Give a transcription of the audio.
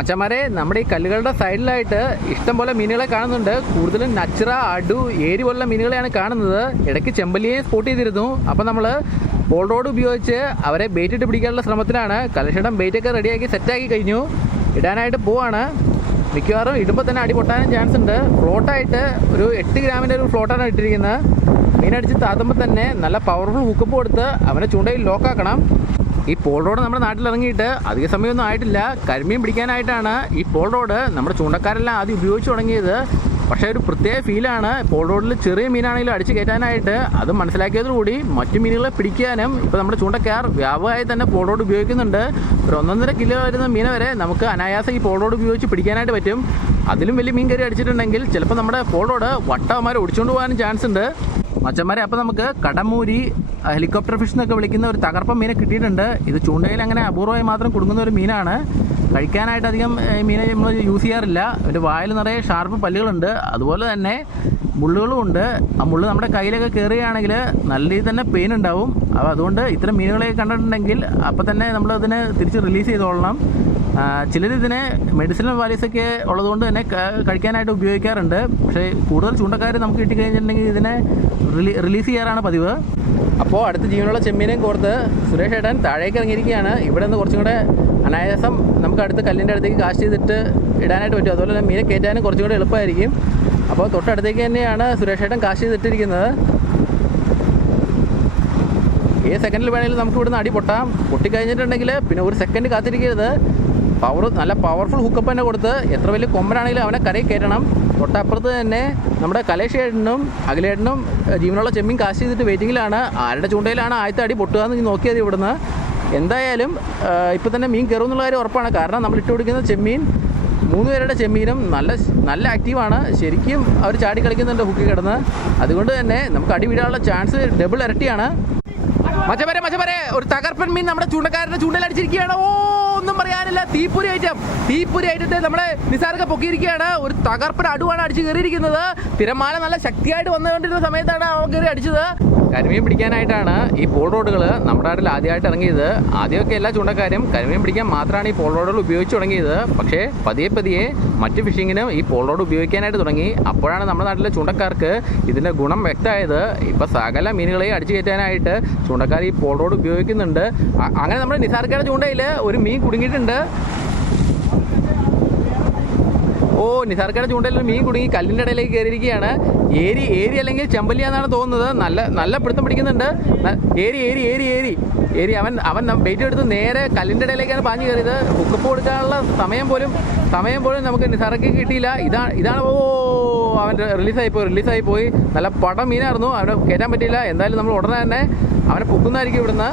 മച്ചന്മാരെ നമ്മുടെ ഈ കല്ലുകളുടെ സൈഡിലായിട്ട് ഇഷ്ടംപോലെ മീനുകളെ കാണുന്നുണ്ട്. കൂടുതലും നച്ചിറ അടു ഏരി പോലുള്ള മീനുകളെയാണ് കാണുന്നത്. ഇടയ്ക്ക് ചെമ്പല്ലിയെ സ്പോട്ട് ചെയ്തിരുന്നു. അപ്പം നമ്മൾ പോൾ റോഡ് ഉപയോഗിച്ച് അവരെ ബെയ്റ്റ് ഇട്ട് പിടിക്കാനുള്ള ശ്രമത്തിലാണ് കലശടം ബെയ്റ്റൊക്കെ റെഡിയാക്കി സെറ്റാക്കി കഴിഞ്ഞു. ഇടാനായിട്ട് പോവാണ്. മിക്കവാറും ഇടുമ്പോൾ തന്നെ അടി പൊട്ടാനും ചാൻസ് ഉണ്ട്. ഫ്ലോട്ടായിട്ട് ഒരു എട്ട് ഗ്രാമിന്റെ ഒരു ഫ്ലോട്ടാണ് ഇട്ടിരിക്കുന്നത്. മീനടിച്ച് താത്തുമ്പോൾ തന്നെ നല്ല പവർഫുൾ ഹുക്കപ്പ് കൊടുത്ത് അവനെ ചൂണ്ടയിൽ ലോക്കാക്കണം ഈ പോൾ റോഡ് നമ്മുടെ നാട്ടിൽ ഇറങ്ങിയിട്ട് അധിക സമയമൊന്നും ആയിട്ടില്ല. കരിമീൻ പിടിക്കാനായിട്ടാണ് ഈ പോൾ റോഡ്. നമ്മുടെ ചൂണ്ടക്കാരെല്ലാം ആദ്യം ഉപയോഗിച്ച് തുടങ്ങിയത്. പക്ഷേ ഒരു പ്രത്യേക ഫീലാണ് പോൾ റോഡിൽ ചെറിയ മീനാണെങ്കിലും അടിച്ചു കയറ്റാനായിട്ട് അത് മനസ്സിലാക്കിയതോടുകൂടി മറ്റു മീനുകളെ പിടിക്കാനും ഇപ്പോൾ നമ്മുടെ ചൂണ്ടക്കാർ വ്യാപകമായി തന്നെ പോൾ റോഡ് ഉപയോഗിക്കുന്നുണ്ട്. ഒരു ഒന്നൊന്നര കിലോ വരുന്ന മീന വരെ നമുക്ക് അനായാസം ഈ പോൾ റോഡ് ഉപയോഗിച്ച് പിടിക്കാനായിട്ട് പറ്റും. അതിലും വലിയ മീൻ കറി അടിച്ചിട്ടുണ്ടെങ്കിൽ ചിലപ്പോൾ നമ്മുടെ പോൾ റോഡ് വട്ടവന്മാരെ ഒടിച്ചുകൊണ്ട് പോകാനും ചാൻസ് ഉണ്ട്. മച്ചന്മാരെ അപ്പോൾ നമുക്ക് കടമൂരി ഹെലികോപ്റ്റർ ഫിഷ് എന്നൊക്കെ വിളിക്കുന്ന ഒരു തകർപ്പൻ മീനെ കിട്ടിയിട്ടുണ്ട്. ഇത് ചൂണ്ടയിൽ അങ്ങനെ അപൂർവമായി മാത്രം കൊടുക്കുന്ന ഒരു മീനാണ്. കഴിക്കാനായിട്ട് അധികം മീനെ നമ്മൾ യൂസ് ചെയ്യാറില്ല. അതിന്റെ വായിൽ നിറയെ ഷാർപ്പ് പല്ലുകളുണ്ട്. അതുപോലെ തന്നെ മുള്ളുകളും ഉണ്ട്. ആ മുള്ള് നമ്മുടെ കയ്യിലൊക്കെ കയറുകയാണെങ്കിൽ നല്ല രീതിയിൽ തന്നെ പെയിൻ ഉണ്ടാവും. അപ്പോൾ അതുകൊണ്ട് ഇത്തരം മീനുകളെ കണ്ടിട്ടുണ്ടെങ്കിൽ അപ്പോൾ തന്നെ നമ്മൾ അതിനെ തിരിച്ച് റിലീസ് ചെയ്തോളണം. ചിലർ ഇതിനെ മെഡിസിനൽ വാല്യൂസ് ഒക്കെ ഉള്ളതുകൊണ്ട് തന്നെ കഴിക്കാനായിട്ട് ഉപയോഗിക്കാറുണ്ട്. പക്ഷേ കൂടുതൽ ചൂണ്ടക്കാർ നമുക്ക് കിട്ടിക്കഴിഞ്ഞിട്ടുണ്ടെങ്കിൽ ഇതിനെ റിലീ റിലീസ് ചെയ്യാറാണ് പതിവ്. അപ്പോൾ അടുത്ത ജീവനുള്ള ചെമ്മീനെയും കോർത്ത് സുരേഷ് ഏട്ടൻ താഴേക്ക് ഇറങ്ങിയിരിക്കുകയാണ്. ഇവിടെ നിന്ന് കുറച്ചും കൂടെ അനായാസം നമുക്ക് അടുത്ത് കല്ലിന്റെ അടുത്തേക്ക് കാശ് ചെയ്തിട്ട് ഇടാനായിട്ട് പറ്റും. അതുപോലെ തന്നെ മീനെ കയറ്റാനും കുറച്ചും കൂടെ എളുപ്പമായിരിക്കും. അപ്പോൾ തൊട്ടടുത്തേക്ക് തന്നെയാണ് സുരേഷ് ഏട്ടൻ കാസ്റ്റ് ചെയ്തിട്ടിരിക്കുന്നത് ഏത് സെക്കൻഡിൽ വേണമെങ്കിലും നമുക്ക് ഇവിടുന്ന് അടി പൊട്ടാം. പൊട്ടിക്കഴിഞ്ഞിട്ടുണ്ടെങ്കിൽ പിന്നെ ഒരു സെക്കൻഡ് കാത്തിരിക്കരുത്. പവർ നല്ല പവർഫുൾ ഹുക്കപ്പ് തന്നെ കൊടുത്ത് എത്ര വലിയ കൊമ്പനാണെങ്കിലും അവനെ കരയിൽ കയറ്റണം. തൊട്ടപ്പുറത്ത് തന്നെ നമ്മുടെ കലേഷ് ഏട്ടനും അഖിലേട്ടനും ജീവനുള്ള ചെമ്മീൻ കാശ് ചെയ്തിട്ട് വെയിറ്റിങ്ങിലാണ് ആരുടെ ചൂണ്ടയിലാണ് ആദ്യത്തെ അടി പൊട്ടുക എന്ന് നോക്കിയത് ഇവിടുന്ന്. എന്തായാലും ഇപ്പം തന്നെ മീൻ കയറും എന്നുള്ള കാര്യം ഉറപ്പാണ്. കാരണം നമ്മൾ ഇട്ട് കൊടുക്കുന്ന ചെമ്മീൻ മൂന്ന് പേരുടെ ചെമ്മീനും നല്ല നല്ല ആക്റ്റീവാണ്. ശരിക്കും അവർ ചാടി കളിക്കുന്നുണ്ട് ഹുക്കി കിടന്ന്. അതുകൊണ്ട് തന്നെ നമുക്ക് അടി വീഴാനുള്ള ചാൻസ് ഡബിൾ ഇരട്ടിയാണ്. മച്ചവരെ മച്ചവരെ ഒരു തകർപ്പൻ മീൻ നമ്മുടെ ചൂണ്ടക്കാരന്റെ ചൂണ്ടയിൽ അടിച്ചിരിക്കുകയാണ്. ഓ ഒന്നും പറയാനില്ല. തീപ്പൊരി ഐറ്റം. തീപ്പൊരി ഐറ്റത്തെ നമ്മളെ നിസാരൊക്കെ പൊക്കിയിരിക്കുകയാണ്. ഒരു തകർപ്പൻ അടുവാണ് അടിച്ച് കയറിയിരിക്കുന്നത്. തിരമാല നല്ല ശക്തിയായിട്ട് വന്നുകൊണ്ടിരുന്ന സമയത്താണ് അവൻ കയറി അടിച്ചത്. കരിമീൻ പിടിക്കാനായിട്ടാണ് ഈ പോൾ റോഡുകൾ നമ്മുടെ നാട്ടിൽ ആദ്യമായിട്ട് ഇറങ്ങിയത്. ആദ്യമൊക്കെ എല്ലാ ചൂണ്ടക്കാരും കരിമീൻ പിടിക്കാൻ മാത്രമാണ് ഈ പോൾ റോഡുകൾ ഉപയോഗിച്ച് തുടങ്ങിയത്. പക്ഷേ പതിയെ പതിയെ മറ്റ് ഫിഷിങ്ങിനും ഈ പോൾ റോഡ് ഉപയോഗിക്കാനായിട്ട് തുടങ്ങി. അപ്പോഴാണ് നമ്മുടെ നാട്ടിലെ ചൂണ്ടക്കാർക്ക് ഇതിന്റെ ഗുണം വ്യക്തമായത്. ഇപ്പം സകല മീനുകളെയും അടിച്ചു കയറ്റാനായിട്ട് ചൂണ്ടക്കാർ ഈ പോൾ റോഡ് ഉപയോഗിക്കുന്നുണ്ട്. അങ്ങനെ നമ്മുടെ നിസാർക്കയുടെ ചൂണ്ടയിൽ ഒരു മീൻ കുടുങ്ങിയിട്ടുണ്ട്. ഓ നിസാർക്കയുടെ ചൂണ്ടയിൽ ഒരു മീൻ കുടുങ്ങി കല്ലിന്റെ ഇടയിലേക്ക് കയറിയിരിക്കുകയാണ്. ഏരി ഏരി അല്ലെങ്കിൽ ചെമ്പല്ലി എന്നാണ് തോന്നുന്നത്. നല്ല നല്ല പിടുത്തം പിടിക്കുന്നുണ്ട്. ഏരി ഏരി ഏരി ഏരി. ഏരി അവൻ അവൻ വെയിറ്റ് എടുത്ത് നേരെ കല്ലിന്റെ ഇടയിലേക്കാണ് പാഞ്ഞു കയറിയത്. ഹുക്കപ്പ് കൊടുക്കാനുള്ള സമയം പോലും സമയം പോലും നമുക്ക് നിസാറയ്ക്ക് കിട്ടിയില്ല. ഇതാണ് ഇതാണ് ഓ അവൻ റിലീസായി പോയി റിലീസായി പോയി നല്ല പടം മീനായിരുന്നു. അവനെ കയറ്റാൻ പറ്റിയില്ല. എന്തായാലും നമ്മൾ ഉടനെ തന്നെ അവനെ പൊക്കുന്നതായിരിക്കും ഇവിടുന്ന്.